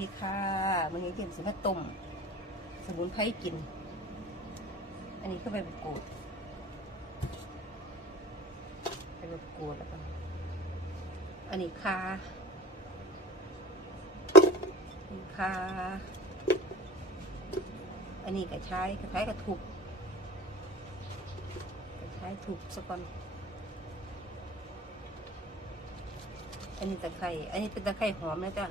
ดีค่ะมันนี้เย็นสิมาต้มสมุนไพรกิน อันนี้ก็ใบมะกรูดใบมะกรูดแล้วก็อันนี้คาอันนี้คาอันนี้กระชายกระชายกระทุบกระชายทุบสักก่อนอันนี้ตะไคร้อันนี้เป็นตะไคร้หอมนะจ๊ะ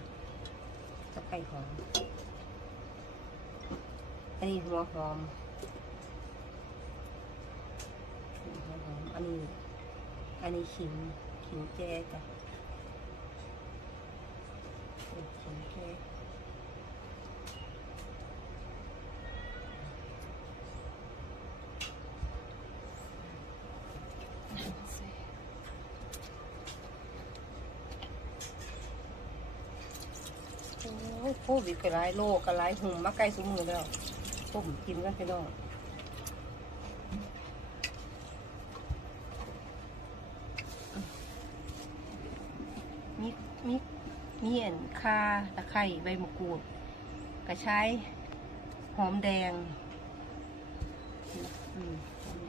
ไก่หอม อันนี้หัวหอม หัวหอม อันนี้ อันนี้ขิง ขิงแก่จ้ะเป็นขิงแก่ โอ้โควิดก็หลายโรคก็หลายหุ่มมาใกล้สุมือแล้วผมกินกันไปน้องมีมีมีเอ็นคาตะไคร้ใบมะกรูดกระชายหอมแดงอืมหอมแ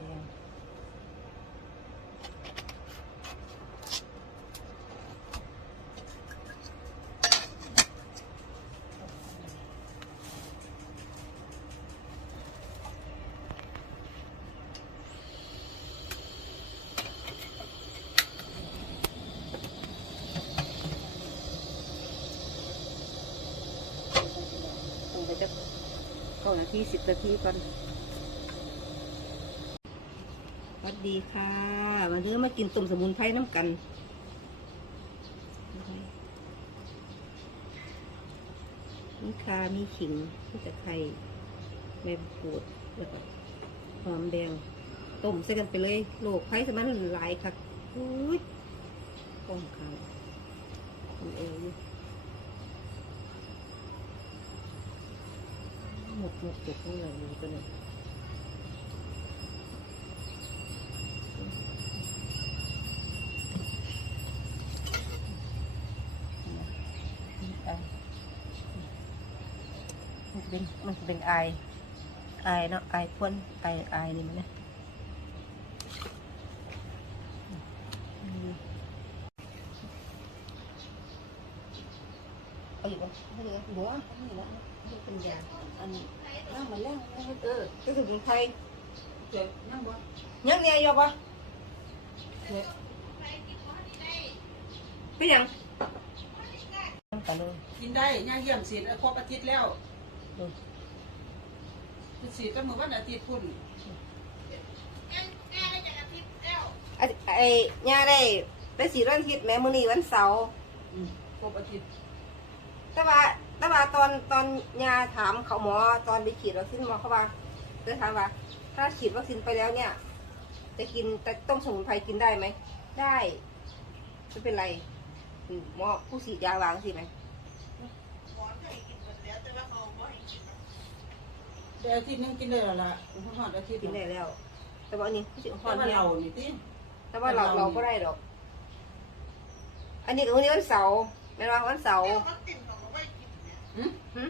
ดง คงไปจะเก้านาทีสิบนาทีก่อนสวัสดีค่ะมาเนื้อมากินต้มสมุนไพรน้ำกันมีคามีขิงมีตะไคร้ใบมะกรูดแล้วก็หอมแดงต้มใส่กันไปเลยโลกไผ่สมันหลายค่ะอุ้ยป้องกันเองอยู่ หมดหมดจุกข้างในอยู่ตัวนี้มันจะเป็นมันจะเป็นไอไอเนาะไอพ่นไอไอนี่มันนะ เอาอยู่ปะไม่เลยหัวไม่เลยไม่เป็นยาอันนี้น้ำมันแรงเออก็คือเป็นไทยเจ็บนั่งบ่ยังไงยู่ปะเป็นยังกินได้ย่าเยี่ยมสีดครบอาทิตย์แล้วอืมคือสีดก็เหมือนวันอาทิตย์พุ่นไอ้ย่าได้ได้สีวันอาทิตย์แม่มื้อนี้วันเสาร์ครบอาทิตย์ แต่ว่าแต่ว่าตอนตอนยาถามเขาหมอตอนไปฉีดวัคซีนหมอเขาว่าจะถามว่า ถ้าฉีดวัคซีนไปแล้วเนี่ย จะกินแต่ต้มสมุนไพรกินได้ไหมได้ไม่เป็นไรอืมหมอผู้ฉีดยาวางสิไหมเดี๋ยวอาทิตย์หนึงกินได้แล้วล่ะหอดอาทิตย์กินได้แล้ว แต่ว่าอันนี้ผู้ฉีดหแต่อนว่าเนี่ยเรานี่ติแต่ว่าเราเราก็ได้หรอก อันนี้กับวันนี้วันเสาร์แม่นว่าวันเสาร์ หืมหึ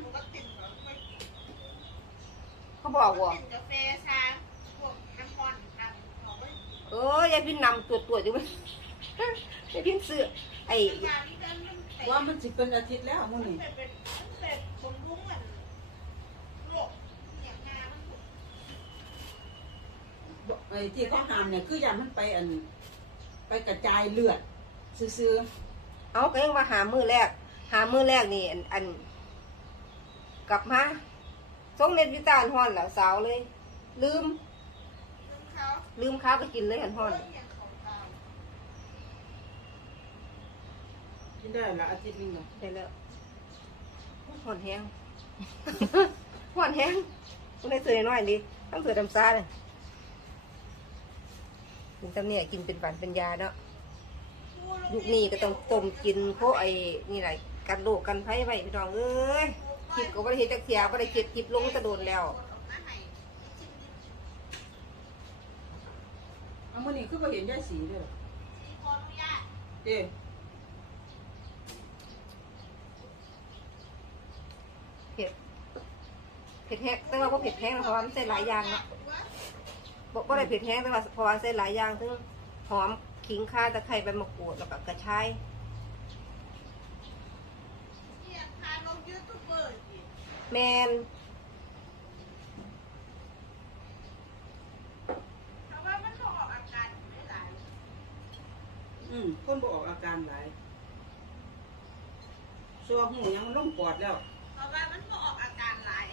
เขาบอกว่ากาแฟชาพวกน้ำมันอันของไม่เออยายพินนำตัวตัวอยู่ไหมยายพินซื้อไอ้ยาที่กันมันเป็นว่ามันสิเป็นอาทิตย์แล้วมื้อนี้เป็นมันเป็นบำรุงมันโรคอย่างงามันถูกบ่ไอ้ที่เขาห้ามเนี่ยคือยามันไปอัน ไปกระจายเลือดซื่อเอาก็ยังมาหามือแรก หามือแรกนี่อันอัน กลับมาส่งเน็ตวิตาลฮอนแล้วสาวเลย ลืมซึ่งเขาลืมข้าวไปกินเลยหันฮอนเรื่องอย่างของเราๆกินได้ละอาทิตย์หนึงน่ะได้แล้วฮอนแห้งฮอนแห้งคุณได้เสือน้อยๆดิต้องเสือดำซาเลยกินตำเนี่ยกินเป็นฝันเป็นยาเนาะยุคนี้ก็ต้องต้มกินเพราะไอ้นี่แหละกันโลกกันไผ่ไว้พี่น้องเอ้ย คลิปก็บ่ได้เฮ็ดจักเที่ยบ่ได้เก็บคลิปลงแตะโดนแล้วเอามื้อนี้คือบ่เห็นยายสีเด้อขออนุญาตเด้ผ็ดเผ็ดแห้งแต่ว่าบ่เผ็ดแห้งนะเพราะว่ามันใส่หลายอย่างเนาะบ่บ่ได้เผ็ดแห้งแต่ว่าเพราะว่าใส่หลายอย่างทั้งหอมขิงข่าตะไคร้ใบมะกรูดแล้วก็กระชายเนี่ยพาลงยู ทูบเบอร์สิแมนเพราะว่ามันก็ออกอาการไม่หลายอืมคนบ่ออกอาการหลายซัวหูยังมันลงปอดแล้ว เพราะว่ามันก็ออกอาการหลาย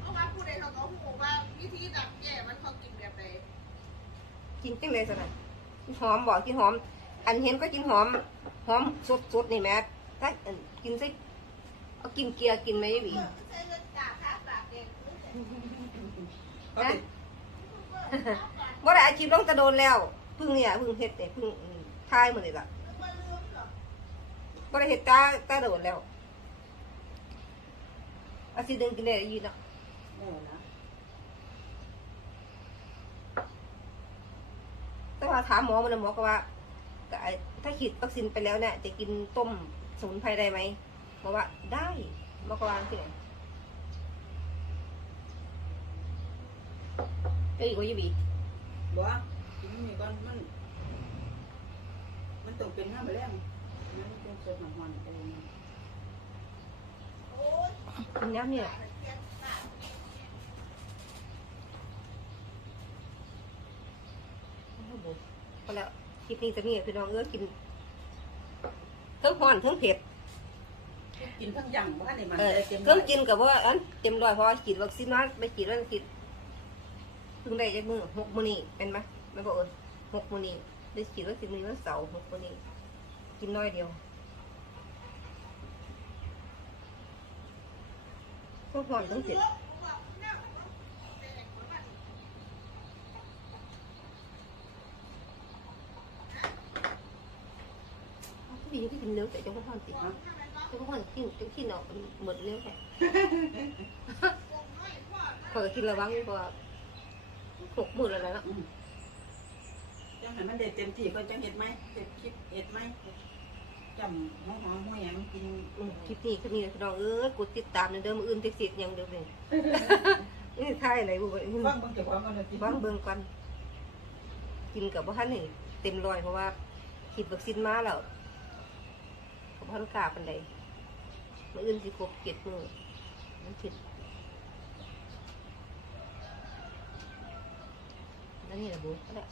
เพราะว่าผู้ใดเขาก็หูว่าวิธีดับแย่มันเขากินแบบไหนกินจังเลยสนะกินหอมบอกกินหอม อันเห็นก็กินหอม หอมสดสดๆนี่แม่ ถ้าอันกินสิเอากินเกลียกินไหมยายหวีเออใช้เงินจ่าค่าปากเองคือแต่เขาติดว่าได้อาชีพลงจะโดนแล้วเพึ่งเนี่ยเพึ่งเฮ็ดเนี่ยเพึ่งอืมทายหมดเลยล่ะมันลืมหรอกว่าได้เฮ็ดตาตาโดนแล้วอาทิตย์หนึงกินได้อยืนเนาะแน่นะแต่ว่าถามหมอมันนะหมอก็ว่าก็ไอ้ถ้าฉีดวัคซีนไปแล้วเนี่ยจะกินต้ม สมุนไพรได้ไหมหมอว่าได้หมอก็วาจังที่ไหนเอ้ยอีกว่าอยู่บีบ่กินนี่ก่อนมัน มันต้องเป็นน้ำแมลงมันเป็นสดน้ำมันเองโอ้ยกินน้ำเนี่ยเทียนปากโอ้โหพอแล้วคลิปนี้จะนี่พี่น้องเอ้ยกิน ทั้งห่อนทั้งเผ็ดกินทั้งยังว่านี่มันเออได้เต็มเครื่องกินกับว่าอันเต็มร้อยเพราะว่าฉีดวัคซีนมาไปฉีดวันฉีดเพิ่งได้จากมือหกมื้อนี้เป็นไหมไม่บอกเออหกมื้อนี้ได้ฉีดวัคซีนมื้อนี้วันเสาร์หกมื้อนี้กินน้อยเดียวทั้งห่อนทั้งเผ็ด พี่ที่กินเร็วแต่จังหวะห่อนติดนะจังหวะห่อนกินจังที่เนาะหมดเร็วแค่พอก็กินระวังเพราะว่าหกมื้อแล้วนะอืมจังให้มันได้เต็มที่ก็จังเห็ดไหมเห็ดคิดเห็ดไหมจำหัวหอมหัวหยังกินคลิปนี้คลิปนี้พี่น้อเอ้ยกดติดตามเดิมอื่นติดสิทธิ์ย่างเดียวเลยนี่ท่อะไรบุบฟังเบิ่งเจ้าของกันเลยบ้างเบิ่งก่อนกินกับว่าท่านนี่เต็มรอยเพราะว่าฉีดวัคซีนมาแล้ว พันกาปันใดมื่ออื่นสิครบเจ็ดมือมันผิดนั่นนี่แหละบุก็แล้